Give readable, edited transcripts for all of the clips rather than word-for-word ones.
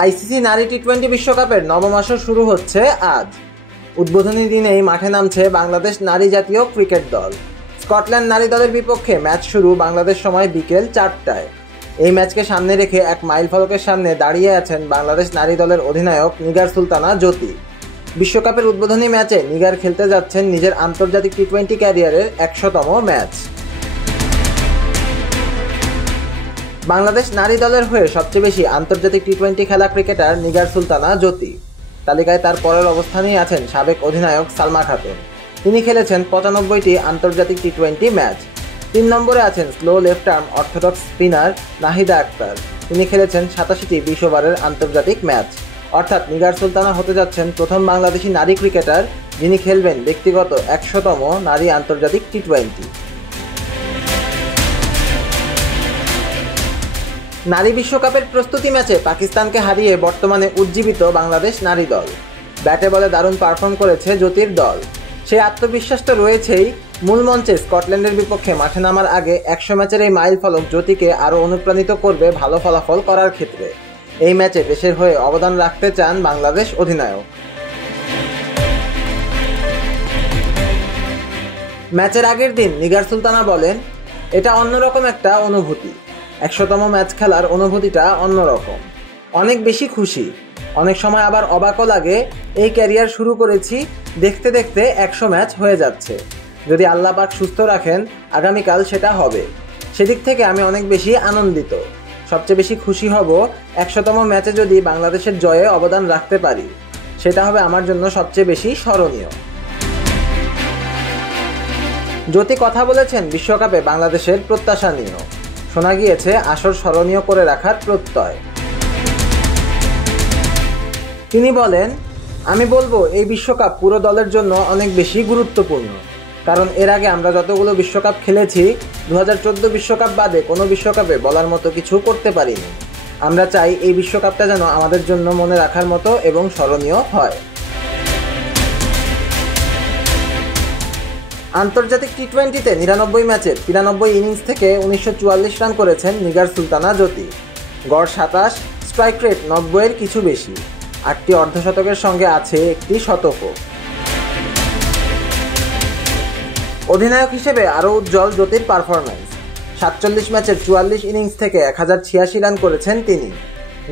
ICC নারী টি-20 বিশ্বকাপের নবম আসর শুরু হচ্ছে আজ। উদ্বোধনী দিনেই মাঠে নামছে বাংলাদেশ নারী জাতীয় ক্রিকেট দল। স্কটল্যান্ড নারী দলের বিপক্ষে ম্যাচ শুরু বাংলাদেশ সময় বিকেল 4টায়। এই ম্যাচকে সামনে রেখে এক মাইল ফলকের সামনে দাঁড়িয়ে আছেন বাংলাদেশ নারী দলের অধিনায়ক নিগার সুলতানা জ্যোতি। বিশ্বকাপের উদ্বোধনী ম্যাচে নিগার খেলতে যাচ্ছেন নিজের আন্তর্জাতিক টি-20 ক্যারিয়ারের 100তম ম্যাচ। বাংলাদেশ নারী দলের হয়ে সবচেয়ে বেশি আন্তর্জাতিক টি-20 খেলা ক্রিকেটার নিগার সুলতানা জ্যোতি। তালিকায় তার পরের অবস্থানেই আছেন সাবেক অধিনায়ক সালমা খাতুন। তিনি খেলেছেন 95টি আন্তর্জাতিক টি-20 ম্যাচ। 3 নম্বরে আছেন slow left arm orthodox spinner Nahida Akter. তিনি খেলেছেন 87টি 20 ওভারের আন্তর্জাতিক ম্যাচ। অর্থাৎ নিগার সুলতানা হতে যাচ্ছেন প্রথম বাংলাদেশি নারী ক্রিকেটার যিনি খেলবেন ব্যক্তিগত 100তম নারী আন্তর্জাতিক টি-20। নারী বিশ্বকাপের প্রস্তুতি ম্যাচে পাকিস্তানকে হারিয়ে বর্তমানে উজ্জীবিত বাংলাদেশ নারী দল। ব্যাটে বলে দারুণ পারফর্ম করেছে জ্যোতির দল। সেই আত্মবিশ্বাস তো রয়েছেই, মূল মঞ্চে স্কটল্যান্ডের বিপক্ষে মাঠে নামার আগে 100 ম্যাচের এই মাইল ফলক জ্যোতিকে আরও অনুপ্রাণিত করবে ভালো ফলাফল করার ক্ষেত্রে। এই ম্যাচে দেশের হয়ে অবদান রাখতে চান বাংলাদেশ অধিনায়ক। ম্যাচের আগের দিন নিগার সুলতানা বলেন, এটা অন্যরকম একটা অনুভূতি। 100তম ম্যাচ খেলার অনুভূতিটা অন্যরকম। অনেক বেশি খুশি, অনেক সময় আবার অবাকও লাগে। এই ক্যারিয়ার শুরু করেছি, দেখতে দেখতে 100 ম্যাচ হয়ে যাচ্ছে। যদি আল্লাহ পাক সুস্থ রাখেন আগামীকাল সেটা হবে। সেদিক থেকে আমি অনেক বেশি আনন্দিত। সবচেয়ে বেশি খুশি হব 100তম ম্যাচে যদি বাংলাদেশের জয়ে অবদান রাখতে পারি। সেটা হবে আমার জন্য সবচেয়ে বেশি স্মরণীয়। জ্যোতি কথা বলেছেন বিশ্বকাপে বাংলাদেশের প্রত্যাশা নিয়েও। শোনা গিয়েছে আসর স্মরণীয় করে রাখার প্রত্যয়। তিনি বলেন, আমি বলবো এই বিশ্বকাপ পুরো দলের জন্য অনেক বেশি গুরুত্বপূর্ণ। কারণ এর আগে আমরা যতগুলো বিশ্বকাপ খেলেছি 2014 বিশ্বকাপ বাদে কোনো বিশ্বকাপে বলার মতো কিছু করতে পারিনি। আমরা চাই এই বিশ্বকাপটা যেন আমাদের জন্য মনে রাখার মতো এবং স্মরণীয় হয়। আন্তর্জাতিক টি-20তে 99 ম্যাচের 93 ইনিংস থেকে 1944 রান করেছেন নিগার সুলতানা জ্যোতি। গড় 27, স্ট্রাইক রেট 90-এর কিছু বেশি। 8টি অর্ধশতকের সঙ্গে আছে একটি শতকও। অধিনায়ক হিসেবে আরও উজ্জ্বল জ্যোতির পারফরম্যান্স। 47 ম্যাচের 44 ইনিংস থেকে 1086 রান করেছেন তিনি।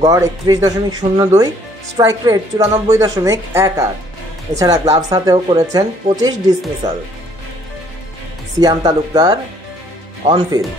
গড় 31.02, স্ট্রাইক রেট 94.18। এছাড়া গ্লাভস হাতেও করেছেন 25 ডিসমিসাল। সিয়াম তালুকদার, অনফিল্ড।